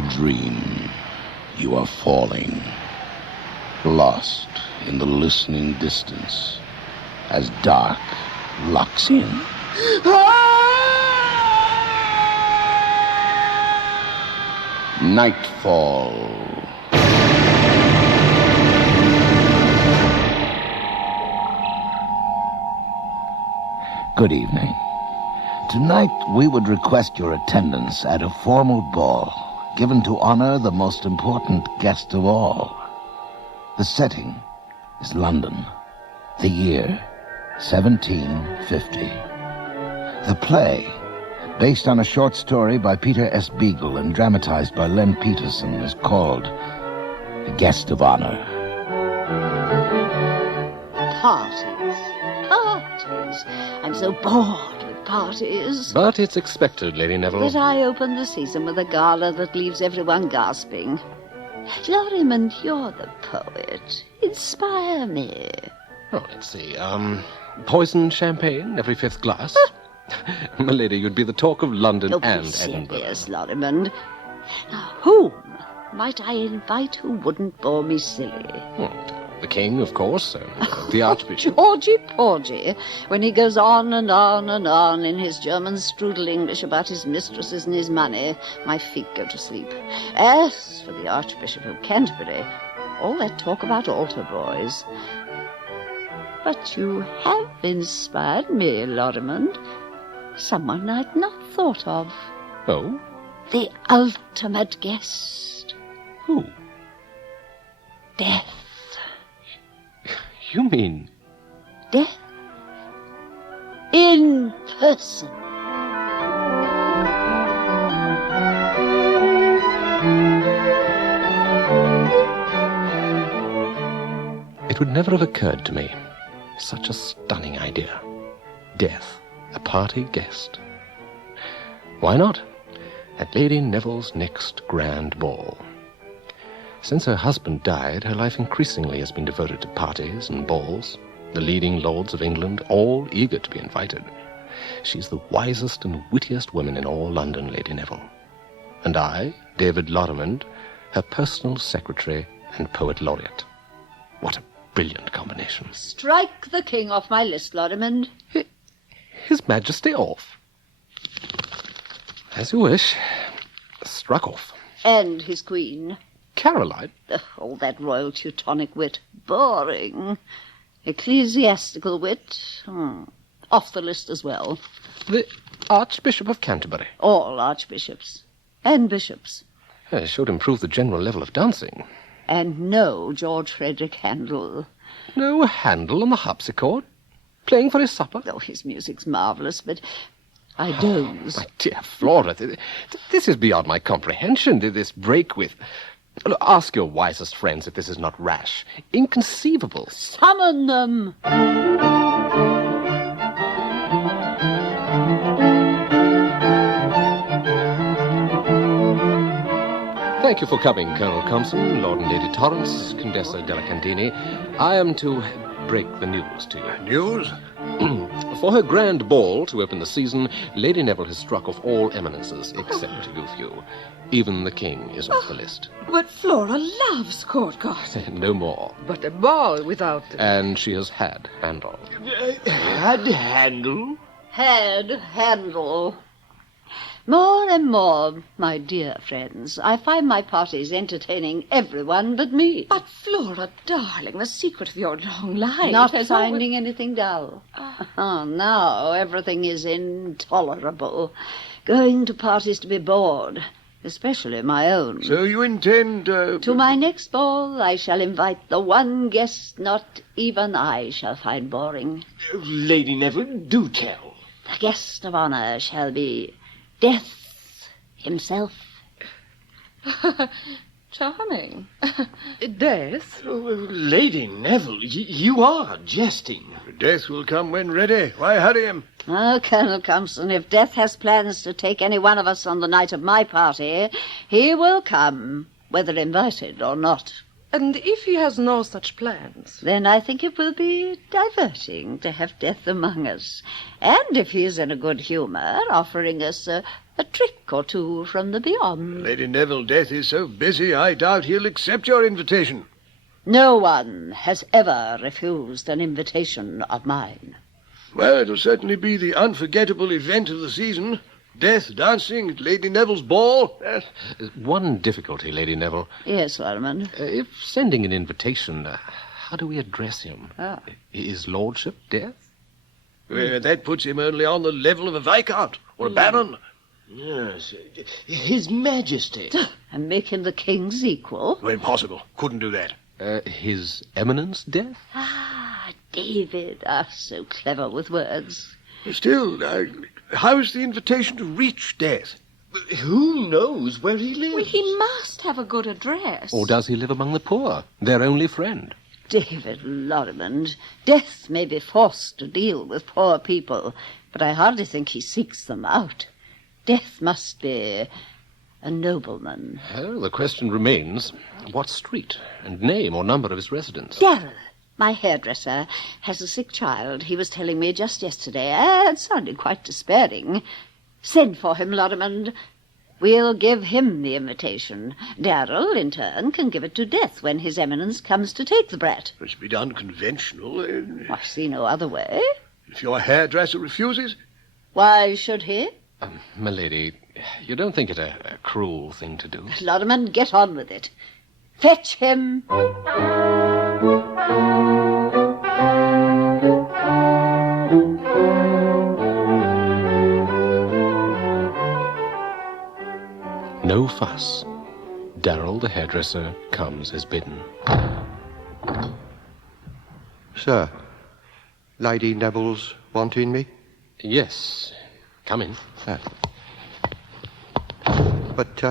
the dream, you are falling, lost in the listening distance as dark locks in. Nightfall. Good evening. Tonight, we would request your attendance at a formal ball given to honor the most important guest of all. The setting is London, the year 1750. The play, based on a short story by Peter S. Beagle and dramatized by Len Peterson, is called The Guest of Honor. Parties. I'm so bored with parties. But it's expected, Lady Neville. That I open the season with a gala that leaves everyone gasping. Loriman, you're the poet. Inspire me. Oh, let's see. Poisoned champagne every fifth glass. My lady, you'd be the talk of London and Edinburgh. Serious, Loriman. Now, whom might I invite who wouldn't bore me silly? The King, of course, and the Archbishop. Georgie Porgy, when he goes on and on and on in his German strudel English about his mistresses and his money, my feet go to sleep. As for the Archbishop of Canterbury, all that talk about altar boys. But you have inspired me, Loriman. Someone I'd not thought of. Oh? The ultimate guest. Who? Death. You mean... Death. In person. It would never have occurred to me. Such a stunning idea. Death, a party guest. Why not? At Lady Neville's next grand ball. Since her husband died, her life increasingly has been devoted to parties and balls, the leading lords of England, all eager to be invited. She's the wisest and wittiest woman in all London, Lady Neville. And I, David Loriman, her personal secretary and poet laureate. What a brilliant combination. Strike the King off my list, Loriman. His Majesty off. As you wish. Struck off. And his Queen. Caroline? All that royal Teutonic wit. Boring. Ecclesiastical wit. Off the list as well. The Archbishop of Canterbury? All archbishops. And bishops. It should improve the general level of dancing. And no George Frederick Handel. No Handel on the harpsichord? Playing for his supper? Oh, his music's marvellous, but I doze. My dear Flora, this is beyond my comprehension, this break with... Ask your wisest friends if this is not rash. Inconceivable. Summon them! Thank you for coming, Colonel Compson, Lord and Lady Torrance, Condessa della Candini. I am to break the news to you. News? For her grand ball to open the season, Lady Neville has struck off all eminences except you few. Even the King is off the list. But Flora loves court gossip. No more. But a ball without... And she has had Handel. Had Handel? Had Handel. More and more, my dear friends, I find my parties entertaining everyone but me. But Flora, darling, the secret of your long life... Not finding anything dull. Now everything is intolerable. Going to parties to be bored, especially my own. So you intend... To my next ball, I shall invite the one guest not even I shall find boring. Lady Neville, do tell. The guest of honor shall be... Death himself. Charming. Death? Oh, Lady Neville, you are jesting. Death will come when ready. Why hurry him? Oh, Colonel Compson, if Death has plans to take any one of us on the night of my party, he will come, whether invited or not. And if he has no such plans? Then I think it will be diverting to have Death among us. And if he is in a good humour, offering us a trick or two from the beyond. Lady Neville, Death is so busy, I doubt he'll accept your invitation. No one has ever refused an invitation of mine. Well, it'll certainly be the unforgettable event of the season. Death dancing at Lady Neville's ball. One difficulty, Lady Neville. Yes, Lorimer. If sending an invitation, how do we address him? Is Lordship Death? That puts him only on the level of a viscount or a baron. Yes, His Majesty. And make him the king's equal? Well, impossible. Couldn't do that. His Eminence Death? Ah, David, so clever with words. Still, how's the invitation to reach Death? Who knows where he lives? Well, he must have a good address. Or does he live among the poor, their only friend? David Lorimer, Death may be forced to deal with poor people, but I hardly think he seeks them out. Death must be a nobleman. Well, the question remains, what street and name or number of his residence? Darrell, my hairdresser, has a sick child. He was telling me just yesterday, and sounded quite despairing. Send for him, Lorimer. We'll give him the invitation. Darrell, in turn, can give it to Death when His Eminence comes to take the brat. It's be done conventional. I see no other way. If your hairdresser refuses? Why should he? My lady, you don't think it a cruel thing to do? Lorimer, get on with it. Fetch him. No fuss. Darrell, the hairdresser, comes as bidden. Sir, Lady Neville's wanting me? Yes, come in. But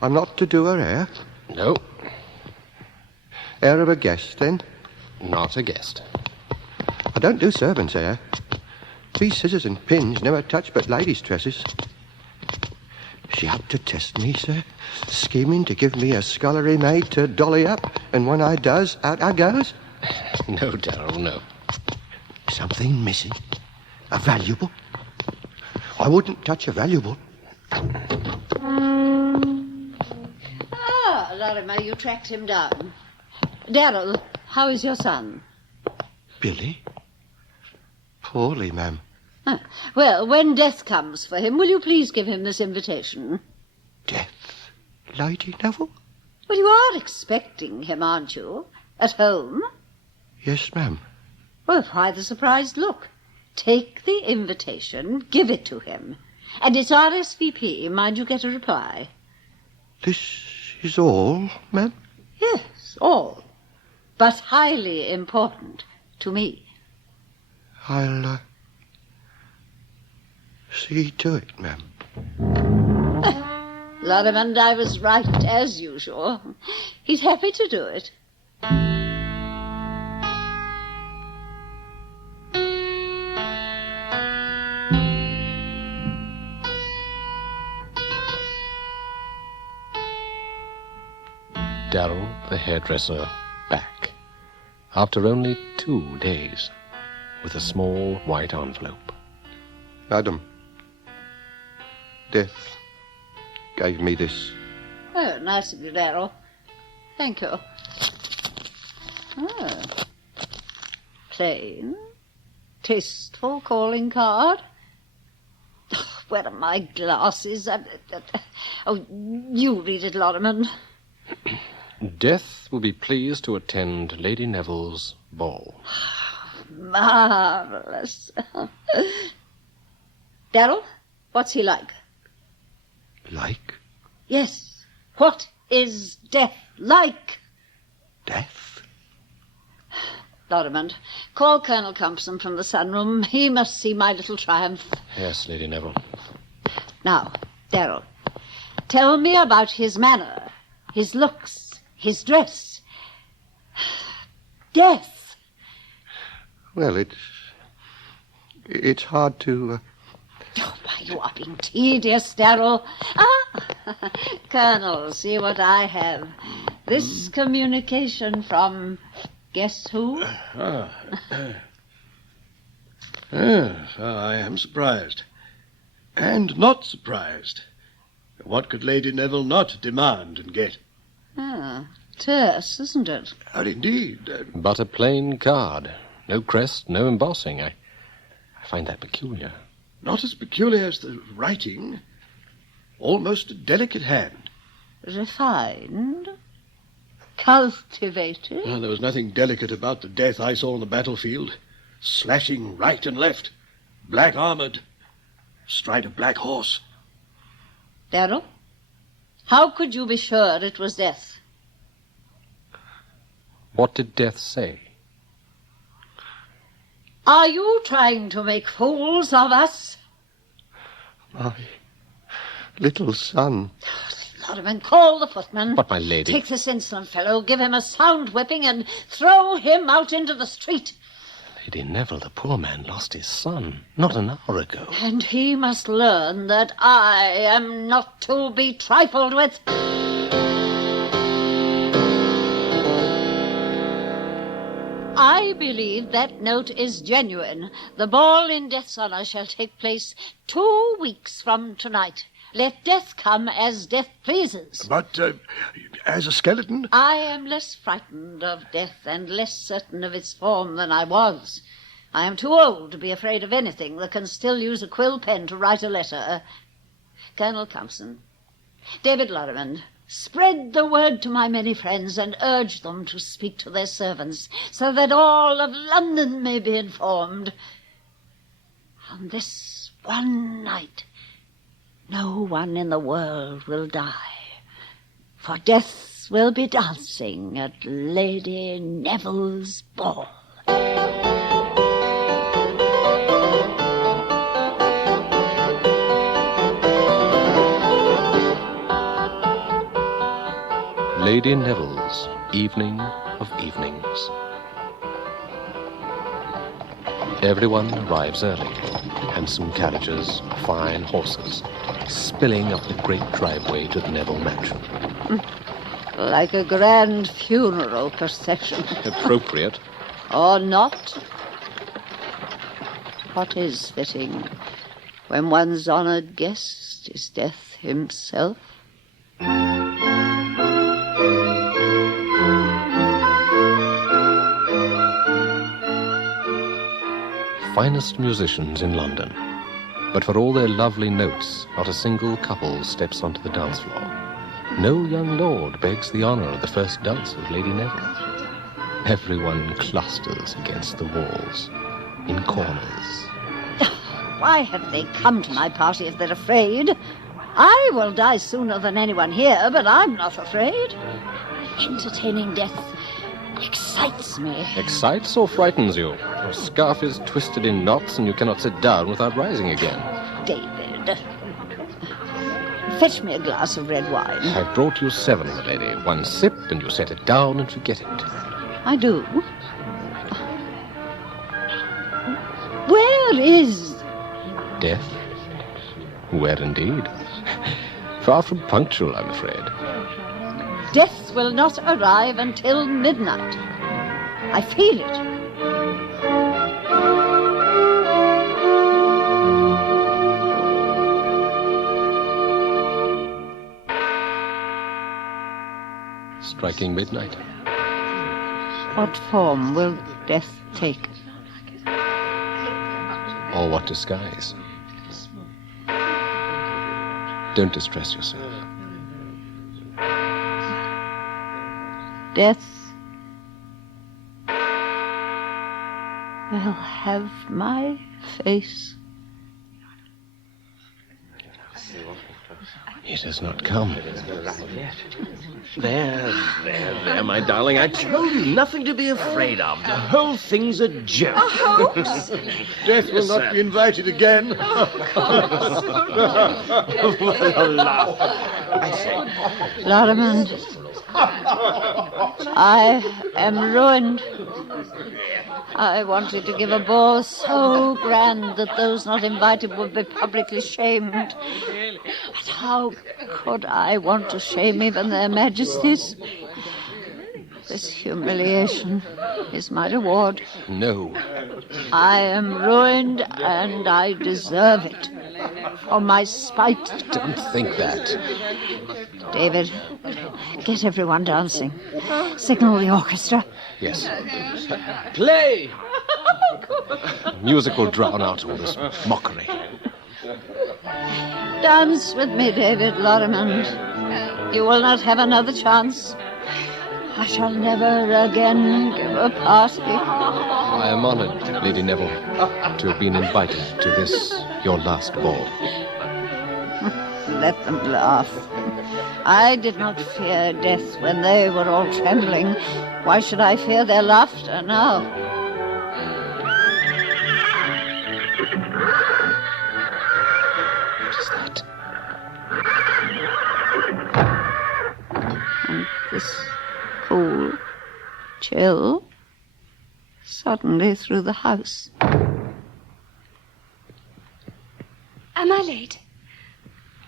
I'm not to do her hair? No, Hair of a guest, then? not a guest. I don't do servants' hair. These scissors and pins never touch but ladies' tresses. She out to test me, sir, scheming to give me a scullery maid to dolly up, and when I does, out I goes. No, Darrell, no. Something missing. A valuable. I wouldn't touch a valuable. Ah, Lorimer, you tracked him down. Darrell, how is your son? Billy? Poorly, ma'am. Well, when Death comes for him, will you please give him this invitation? Death? Lady Neville? Well, you are expecting him, aren't you? At home? Yes, ma'am. Well, why the surprised look? Take the invitation, give it to him. And it's RSVP, mind you get a reply. This is all, ma'am? Yes, all. But highly important to me. I'll see to it, ma'am. Lorimer, I was right, as usual. He's happy to do it. Darrell, the hairdresser, back. After only 2 days, with a small white envelope. Madam, Death gave me this. Oh, nice of you, Darrell. Thank you. Oh. Plain, tasteful calling card. Oh, where are my glasses? Oh, you read it, Lorimer. Death will be pleased to attend Lady Neville's ball. Marvelous. Darrell, what's he like? Like? Yes. What is Death like? Death? Lorimer, call Colonel Compson from the sunroom. He must see my little triumph. Yes, Lady Neville. Now, Darrell, tell me about his manner, his looks, his dress. Death. Well, it's hard to... Oh, why, you are being tedious, Darrell. Ah, Colonel, see what I have. This communication from guess who? Yes, I am surprised. And not surprised. What could Lady Neville not demand and get? Terse, isn't it? Indeed. But a plain card. No crest, no embossing. I find that peculiar. Not as peculiar as the writing. Almost a delicate hand. Refined? Cultivated? There was nothing delicate about the death I saw on the battlefield. Slashing right and left. Black-armored. Stride a black horse. Darrow, how could you be sure it was death? What did Death say? Are you trying to make fools of us? My little son. Lorimer, call the footman. But, my lady... Take this insolent fellow, give him a sound whipping, and throw him out into the street. Lady Neville, the poor man lost his son not an hour ago. And he must learn that I am not to be trifled with. I believe that note is genuine. The ball in Death's honor shall take place 2 weeks from tonight. Let death come as death pleases. But, as a skeleton? I am less frightened of death and less certain of its form than I was. I am too old to be afraid of anything that can still use a quill pen to write a letter. Colonel Compson, David Lorimer, spread the word to my many friends and urge them to speak to their servants so that all of London may be informed. On this one night, no one in the world will die, for death will be dancing at Lady Neville's ball. Lady Neville's Evening of Evenings. Everyone arrives early. Handsome carriages, fine horses, spilling up the great driveway to the Neville mansion. Like a grand funeral procession. Appropriate. Or not? What is fitting when one's honored guest is Death himself? Finest musicians in London. But for all their lovely notes, not a single couple steps onto the dance floor. No young lord begs the honor of the first dance with Lady Neville. Everyone clusters against the walls, in corners. Why have they come to my party if they're afraid? I will die sooner than anyone here, but I'm not afraid. Entertaining death excites me. Excites or frightens you? Your scarf is twisted in knots and you cannot sit down without rising again. David, fetch me a glass of red wine. I've brought you 7, my lady. 1 sip and you set it down and forget it. I do. Where is Death? Where indeed? Far from punctual, I'm afraid. Death will not arrive until midnight. I feel it. Striking midnight. What form will death take? Or what disguise? Don't distress yourself. Death will have my face. It has not come. There, my darling. I told you nothing to be afraid of. The whole thing's a joke. Death will not be invited again. Lorimer, I am ruined. I wanted to give a ball so grand that those not invited would be publicly shamed. But how could I want to shame even their majesties? This humiliation is my reward. No. I am ruined, and I deserve it. For my spite. Don't think that. David, get everyone dancing. Signal the orchestra. Yes. Play! Music will drown out all this mockery. Dance with me, David Lorrimond. You will not have another chance. I shall never again give a party. I am honored, Lady Neville, to have been invited to this, your last ball. Let them laugh. I did not fear death when they were all trembling. Why should I fear their laughter now? What is that? And this cool chill suddenly through the house. Am I late?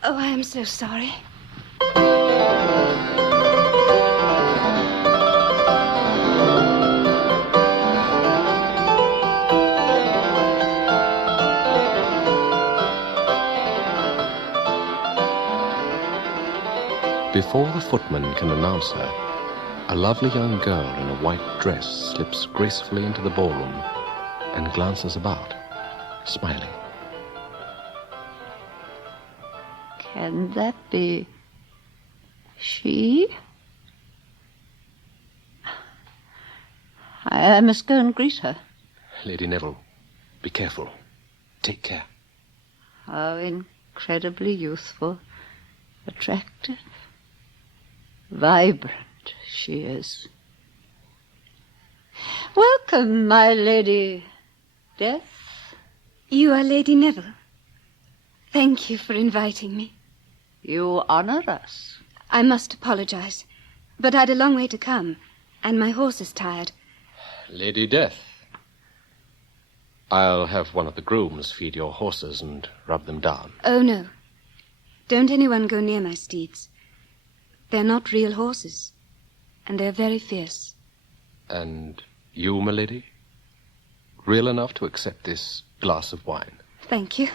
Oh, I am so sorry. Before the footman can announce her, a lovely young girl in a white dress slips gracefully into the ballroom and glances about, smiling. Can that be she? I must go and greet her. Lady Neville, be careful. Take care. How incredibly youthful, attractive, vibrant she is. Welcome, my Lady Death. You are Lady Neville. Thank you for inviting me. You honor us. I must apologize, but I'd a long way to come, and my horse is tired. Lady Death, I'll have one of the grooms feed your horses and rub them down. Oh, no. Don't anyone go near my steeds. They're not real horses, and they're very fierce. And you, my lady? Real enough to accept this glass of wine? Thank you.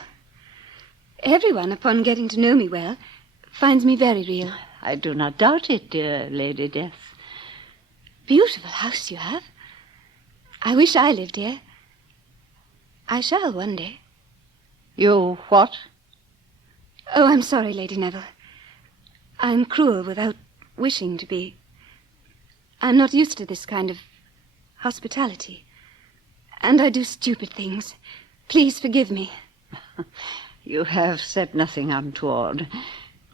Everyone, upon getting to know me well, finds me very real. I do not doubt it, dear Lady Death. Beautiful house you have. I wish I lived here. I shall one day. You what? Oh, I'm sorry, Lady Neville. I'm cruel without wishing to be. I'm not used to this kind of hospitality. And I do stupid things. Please forgive me. You have said nothing untoward.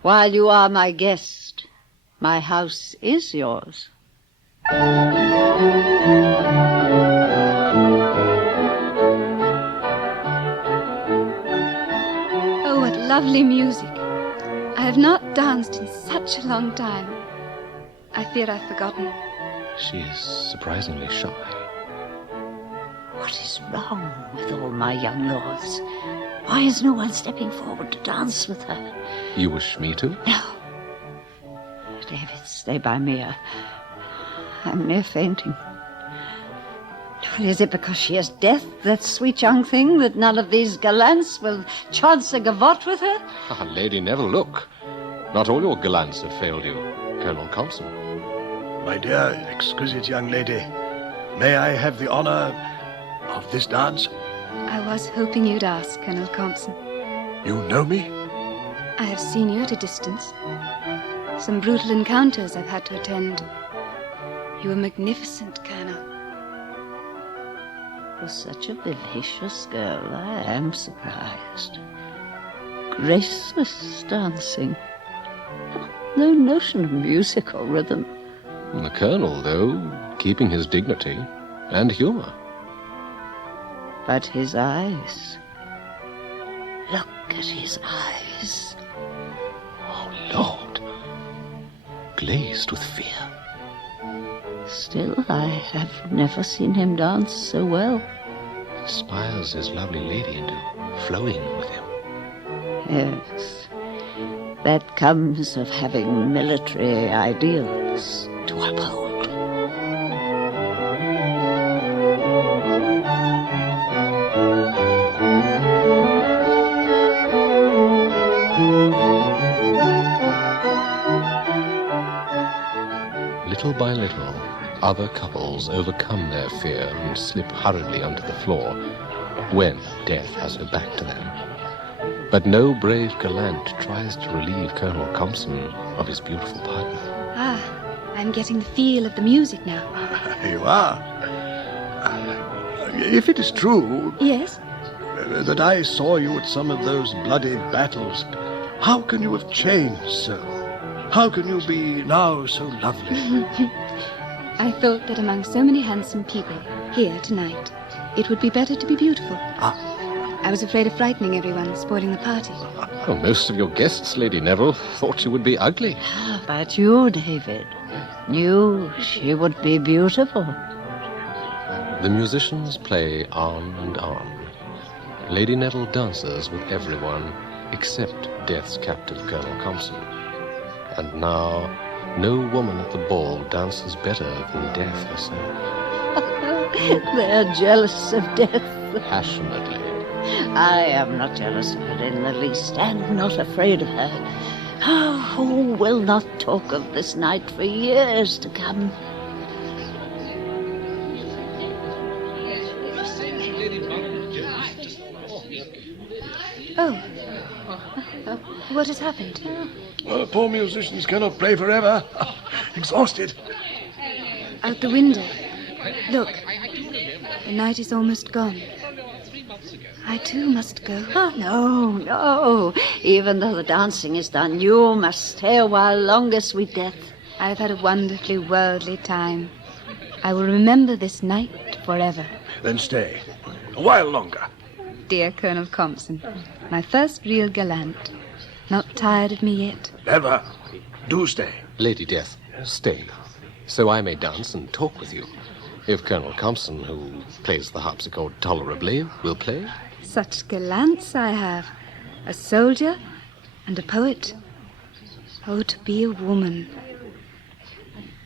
While you are my guest, my house is yours. Oh, what lovely music. I have not danced in such a long time. I fear I've forgotten. She is surprisingly shy. What is wrong with all my young lords? Why is no one stepping forward to dance with her? You wish me to? No. David, stay by me. I'm near fainting. Is it because she is death, that sweet young thing, that none of these gallants will chance a gavotte with her? Ah, Lady Neville, look. Not all your gallants have failed you, Colonel Compson. My dear, exquisite young lady, may I have the honor of this dance? I was hoping you'd ask, Colonel Compson. You know me? I have seen you at a distance. Some brutal encounters I've had to attend. You were magnificent, Colonel. For such a vivacious girl, I am surprised. Graceless dancing. No notion of music or rhythm. The Colonel, though, keeping his dignity and humor. But his eyes. Look at his eyes. Oh, Lord. Glazed with fear. Still, I have never seen him dance so well. Inspires his lovely lady into flowing with him. Yes. That comes of having military ideals to uphold. little by little, other couples overcome their fear and slip hurriedly onto the floor when death has her back to them. But no brave gallant tries to relieve Colonel Compson of his beautiful partner. Ah, I'm getting the feel of the music now. You are. If it is true... Yes? That I saw you at some of those bloody battles, how can you have changed so? How can you be now so lovely? I thought that among so many handsome people here tonight, it would be better to be beautiful. I was afraid of frightening everyone, spoiling the party. Well, most of your guests, Lady Neville, thought you would be ugly. But you, David, knew she would be beautiful. The musicians play on and on. Lady Neville dances with everyone except Death's captive, Colonel Compson. And now, no woman at the ball dances better than Death herself. They're jealous of Death. Passionately. I am not jealous of her in the least, and not afraid of her. Oh, who will not talk of this night for years to come? Oh. What has happened? Well, poor musicians cannot play forever. Exhausted. Out the window. Look. The night is almost gone. I too must go. Oh, no. Even though the dancing is done, you must stay a while longer, sweet Death. I've had a wonderfully worldly time. I will remember this night forever. Then stay. A while longer. Dear Colonel Compson, my first real gallant. Not tired of me yet? Never. Do stay. Lady Death, stay, so I may dance and talk with you. If Colonel Compson, who plays the harpsichord tolerably, will play. Such gallants I have. A soldier and a poet. Oh, to be a woman.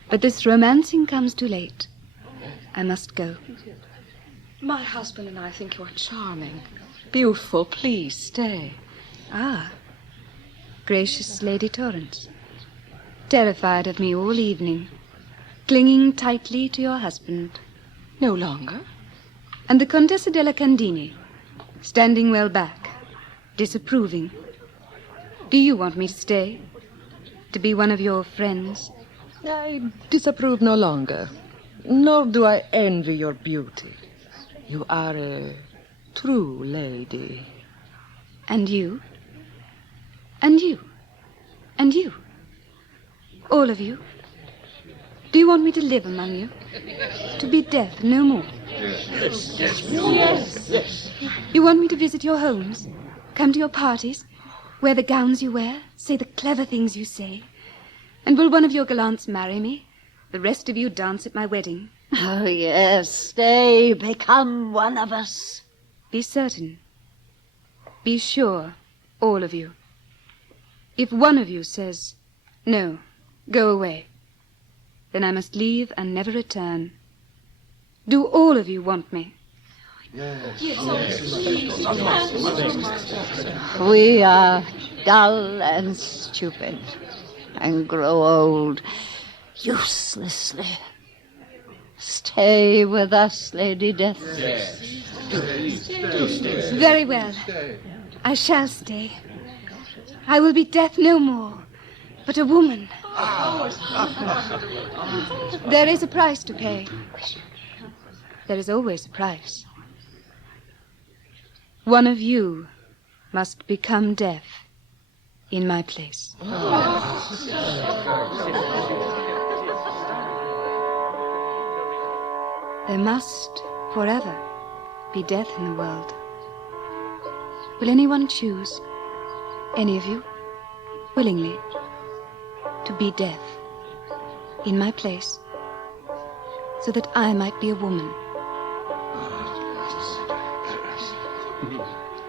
But this romancing comes too late. I must go. My husband and I think you are charming. Beautiful, please stay. Ah, gracious Lady Torrance. Terrified of me all evening. Clinging tightly to your husband. No longer? And the Contessa della Candini, standing well back, disapproving. Do you want me to stay? To be one of your friends? I disapprove no longer. Nor do I envy your beauty. You are a true lady. And you? And you? And you? All of you? Do you want me to live among you? To be deaf no more? Yes. You want me to visit your homes? Come to your parties? Wear the gowns you wear? Say the clever things you say? And will one of your gallants marry me? The rest of you dance at my wedding? Oh, yes, stay, become one of us. Be certain. Be sure, all of you. If one of you says, no, go away, then I must leave and never return. Do all of you want me? We are dull and stupid and grow old uselessly. Stay with us, Lady Death. Very well. I shall stay. I will be deaf no more, but a woman. There is a price to pay. There is always a price. One of you must become deaf in my place. There must forever be death in the world. Will anyone choose, any of you, willingly, to be deaf in my place, so that I might be a woman?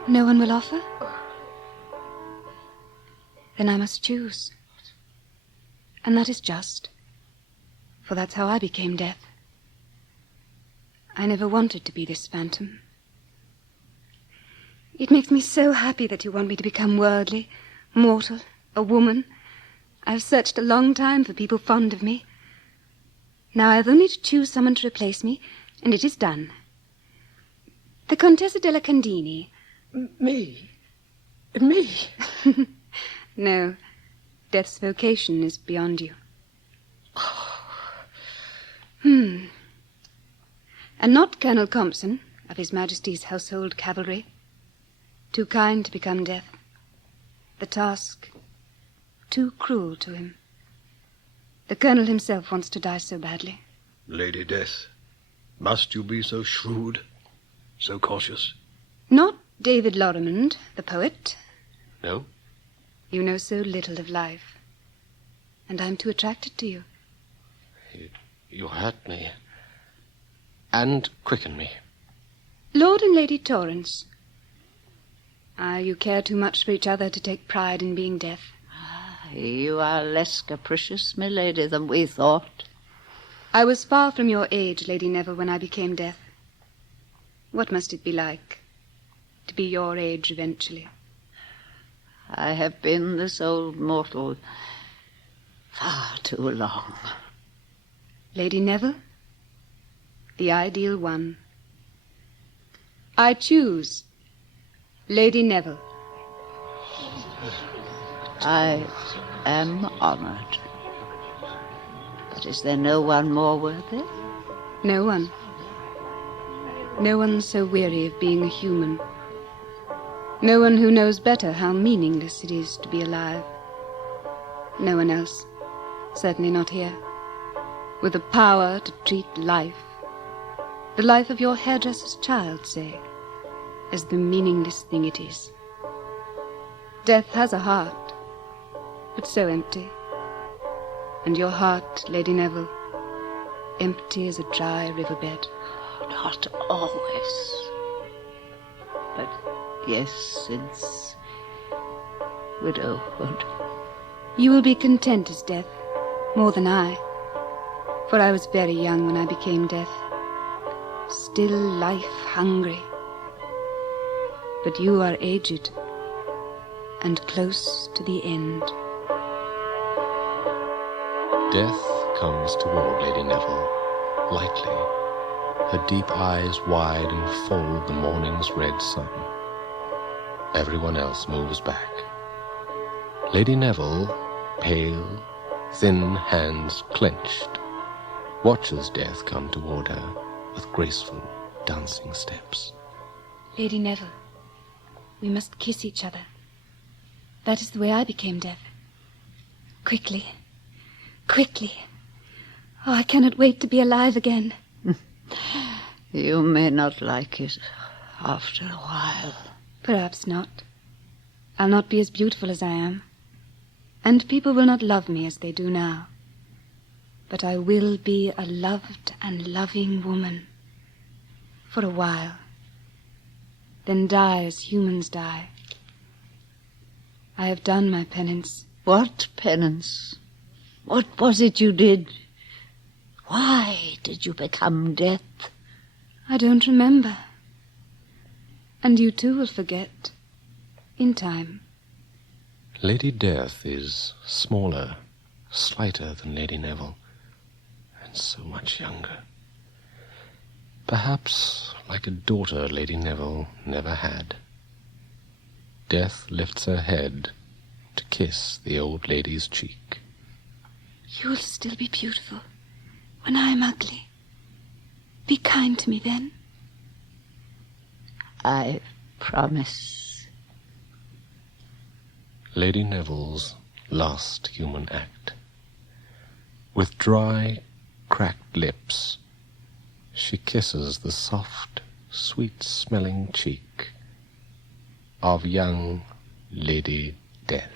No one will offer? Then I must choose. And that is just, for that's how I became deaf. I never wanted to be this phantom. It makes me so happy that you want me to become worldly, mortal, a woman. I've searched a long time for people fond of me. Now I have only to choose someone to replace me, and it is done. The Contessa della Candini. Me? Me? No, death's vocation is beyond you. And not Colonel Compson, of His Majesty's Household Cavalry. Too kind to become death. The task, too cruel to him. The Colonel himself wants to die so badly. Lady Death, must you be so shrewd, so cautious? Not David Lorrimond, the poet. No? You know so little of life, and I'm too attracted to you. You hurt me. And quicken me. Lord and Lady Torrance. You care too much for each other to take pride in being deaf. You are less capricious, milady, than we thought. I was far from your age, Lady Neville, when I became deaf. What must it be like to be your age eventually? I have been this old mortal far too long. Lady Neville, the ideal one. I choose Lady Neville. I am honored. But is there no one more worthy? No one. No one so weary of being a human. No one who knows better how meaningless it is to be alive. No one else, certainly not here, with the power to treat life, the life of your hairdresser's child, say, as the meaningless thing it is. Death has a heart, but so empty. And your heart, Lady Neville, empty as a dry riverbed. Not always. But yes, since widowhood. You will be content as death, more than I. For I was very young when I became death, still life-hungry. But you are aged, and close to the end. Death comes toward Lady Neville, lightly, her deep eyes wide and full of the morning's red sun. Everyone else moves back. Lady Neville, pale, thin hands clenched, watches Death come toward her with graceful, dancing steps. Lady Neville, we must kiss each other. That is the way I became deaf. Quickly. Quickly. Oh, I cannot wait to be alive again. You may not like it after a while. Perhaps not. I'll not be as beautiful as I am. And people will not love me as they do now. But I will be a loved and loving woman. For a while. Then die as humans die. I have done my penance. What penance? What was it you did? Why did you become death? I don't remember. And you too will forget. In time. Lady Death is smaller, slighter than Lady Neville, and so much younger. Perhaps like a daughter Lady Neville never had. Death lifts her head to kiss the old lady's cheek. You will still be beautiful when I am ugly. Be kind to me then. I promise. Lady Neville's last human act. With dry, cracked lips, she kisses the soft, sweet-smelling cheek of young Lady Death.